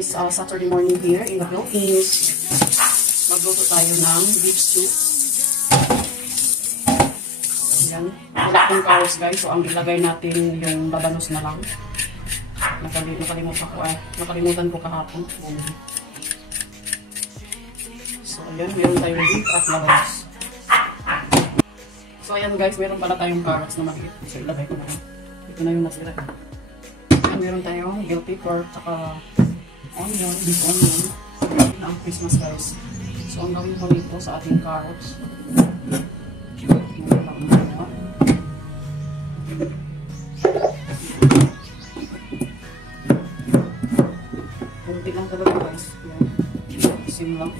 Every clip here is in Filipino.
is Saturday morning here in the Philippines. Magluto tayo ng beef stew. Ayan. Wala akong carrots guys, so ang ilagay natin yung labanos na lang. Nakalimutan ko kahapon. So ayan, meron tayong beef at labanos. So ayan guys, meron pala tayong carrots na maliit. So ilagay ko na lang. Ito na yung nasira. Ayan, meron tayong bell pepper, tsaka onion, beef onion. Na ang Christmas guys. So ang gawin ko nito sa ating carrots. Kunti lang talaga guys. Ayan. Isim lang.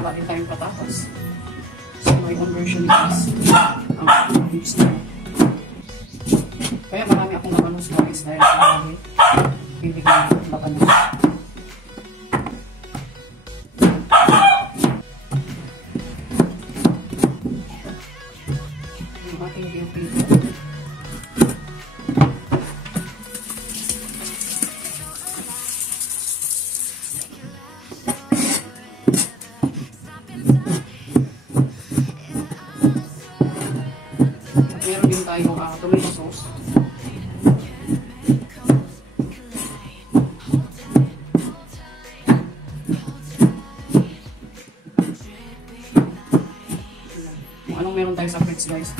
Lagi tayong patatas. So my own version is ang beef stew. Kaya marami akong labanos guys dahil sa mga hindi ko labanos. Yung ating beauty. Meron din tayong tomato sauce. Anong meron tayo sa fridge guys?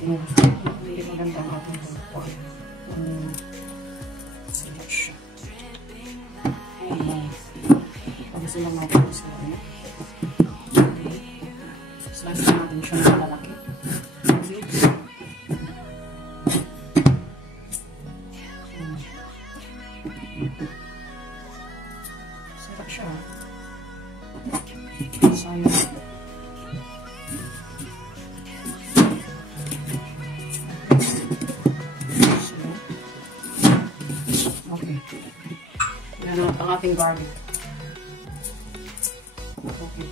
Hindi maganda ang ating pag-isa lang natin sa slice natin siya na malalaki. Sarap siya. Sayang. Okay. Yan ang ating garlic. Okay.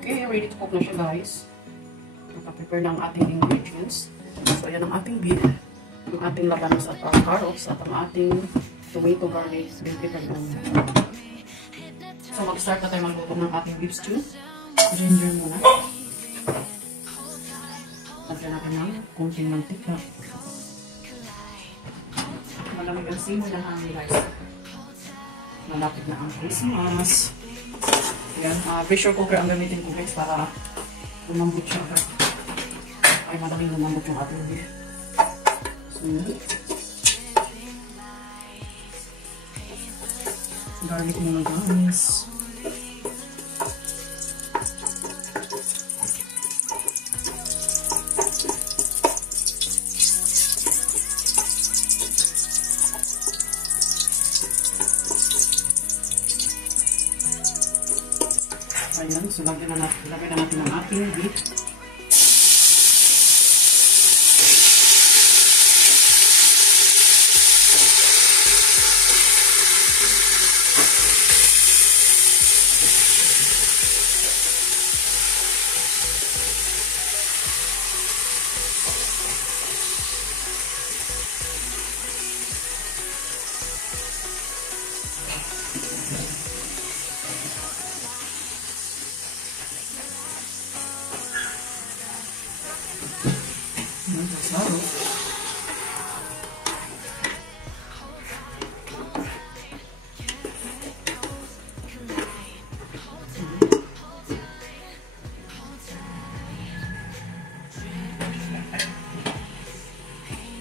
Okay, ready to cook na siya guys. Naka-prepare na ang ating ingredients. So, ayan ang ating beef, ang ating labanos at carrots, at ang ating tomato, garlic, bell pepper, and onion. So, mag-start na tayo magluto ng ating beef stew. Ginger muna. Lagyan natin ng kunting mantika. Malamig ang simoy ng hangin guys. Malapit na ang Christmas. Ayan, pressure cooker ang gamitin ko guys para lumambot siya. Ay, madaling lumambot yung ating beef. So, garlic muna guys. Ayan, so lagyan na natin ang ating beef.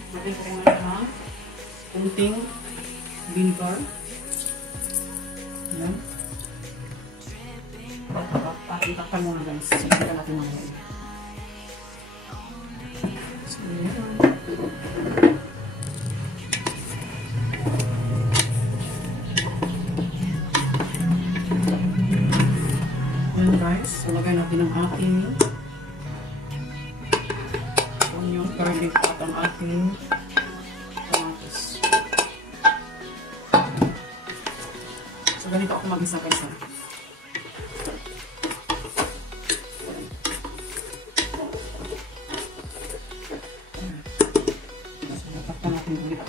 Lagyan ko rin ng kunting vinegar. Ayan. Pakitakpan muna guys. Sisigan natin ng oil. So, ayan guys. So, lagay natin ang ating garlic at ang ating kamatis. So, ganito ako mag-isa-isa. So, natakpan natin ulit.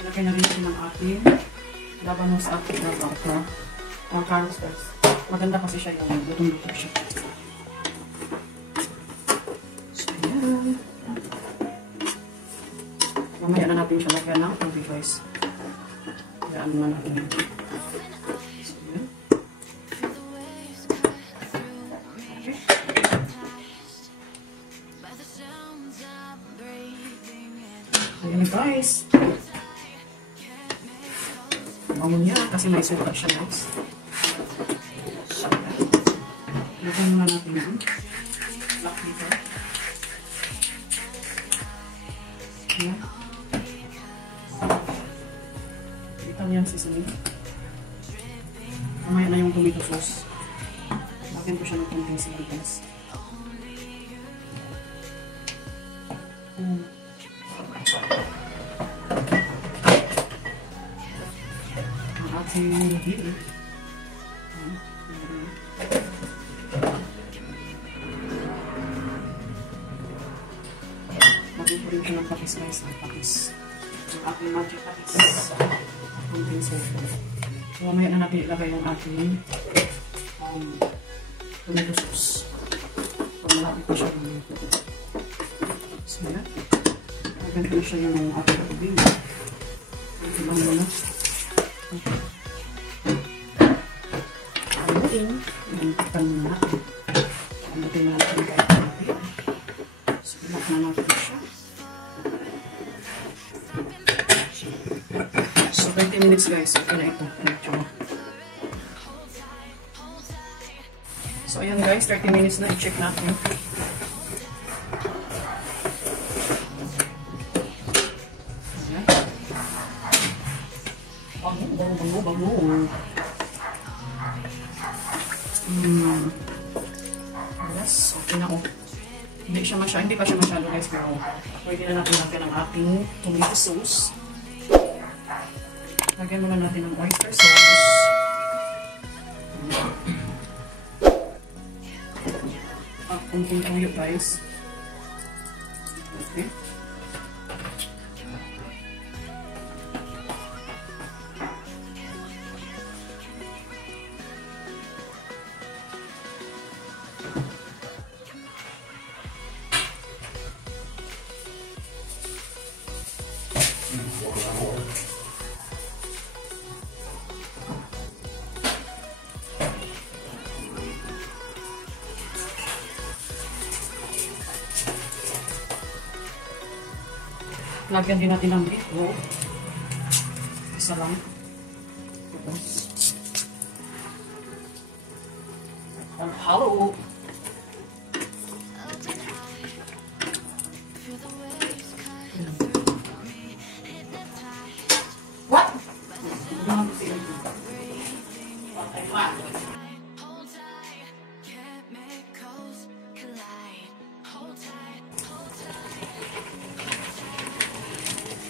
Ilagay na rin natin ang ating labanos at carrots guys. Maganda kasi siya yung lutong-luto siya. So, yan. Mamaya na natin siya lagyan ng tubig guys. Kayaan na natin. So, yan. Okay. Ayan guys. Bango niya kasi may suka siya guys. Lagyan muna natin yung black pepper. Ayan. Italian seasoning. Mamaya na yung tomato sauce. Lagyan ko siya ng konting sili guys. Ang ating bili. Magpupurin ko ng patis guys. Ang patis. Ang ating magic patis. Konting soto. So, mamaya na natin ilagay yung ating tomato sauce. So, malapit na siya yung so, yan. Lagyan ko na siya yung ating tubig. Ito lang muna. Aluin. Yan, takpan muna natin. Aluin na natin kahit natin. So, ilak na natin siya. So, 20 minutes guys. Okay na ito. So, ayan guys. 30 minutes na. I-check natin. Ayan. Bango. Yes. Okay na oh. Hindi pa siya masyado guys. Pero pwede na natin lagyan ang ating tomato sauce. Lagyan muna natin ng oyster sauce. Kunting toyo guys. Okay. Lagyan din natin ng dito. Isa lang. Halo. What?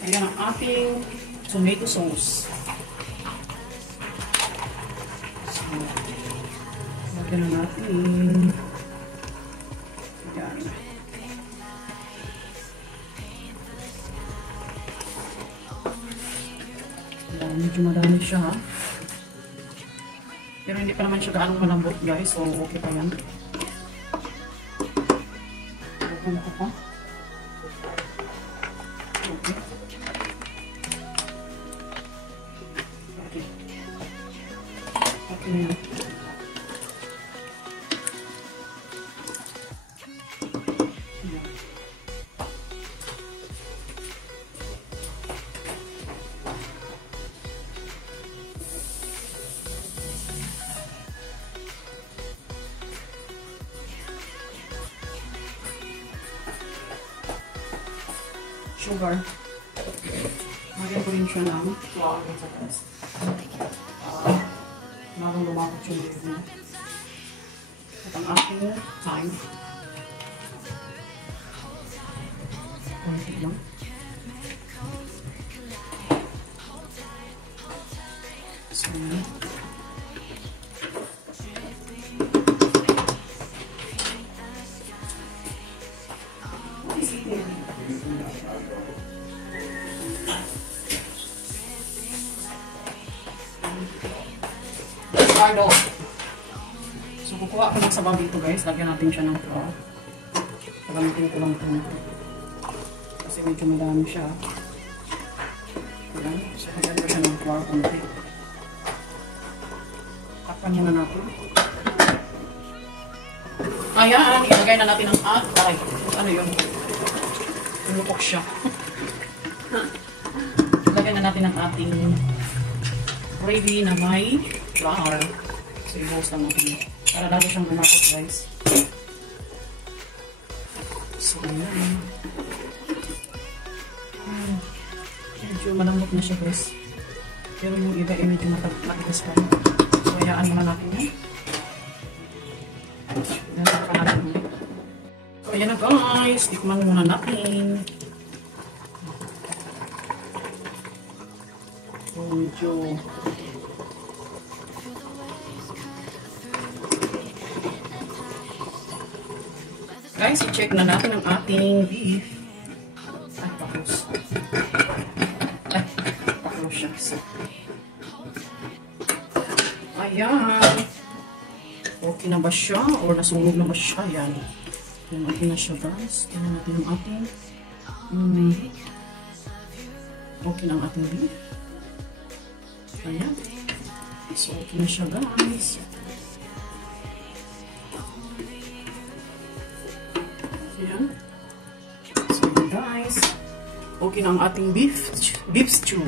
Ayan ang ating tomato sauce. So, lagyan na natin. Ayan. Ayan, medyo madami siya ha. Pero hindi pa naman siya gaanong malambot guys. So, okay pa yan. Lagyan ako pa. Okay. Okay. Sugar. Lagyan ko rin siya ng flour. Bagong lumakot yung live niya. At ang ating thyme. Konti lang. So, yan. Avocado. So, kukuha ko ng sabaw dito guys. Lagyan natin siya ng flour. Pagamitin ko lang ito. Kasi medyo madami siya. Ayan. So, lagyan ko siya ng flour konti. Takpan niya na natin. Ayan. Ilagay na natin ang atay. Ano yun? Lumupok siya. Ilagay na natin ang ating gravy na may flour. So, i-roast lang natin. Para lalo siyang lumapot, guys. So, ayan. Medyo malambot na siya, guys. Pero yung iba ay medyo matigas pa. So, hayaan muna natin yan. So, ayan na, guys. Tikman muna natin. So, medyo guys, i-check na natin ang ating beef. Ay, paklos. Ay, paklos siya. So, ayan. Okay na ba siya? Or nasunog na ba siya? Ayan. Ayan, okay na siya, guys. Tingnan natin ang ating okay na ang ating beef. Ayan. So, okay na siya, guys. Ayan. So, guys. Okay na ang ating beef stew.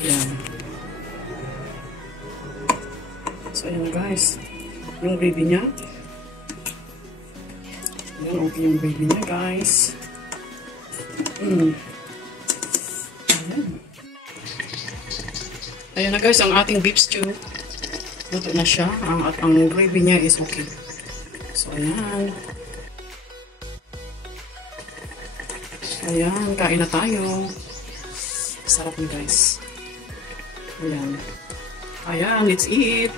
Ayan. So, ayan, guys. Yung gravy niya. Ayan, okay yung gravy niya, guys. Ayan. Ayan na, guys, ang ating beef stew. Luto na siya. Ang gravy niya is okay. So, ayan. Ayan, kain na tayo. Sarap niya, guys. Ayan. Ayan, let's eat.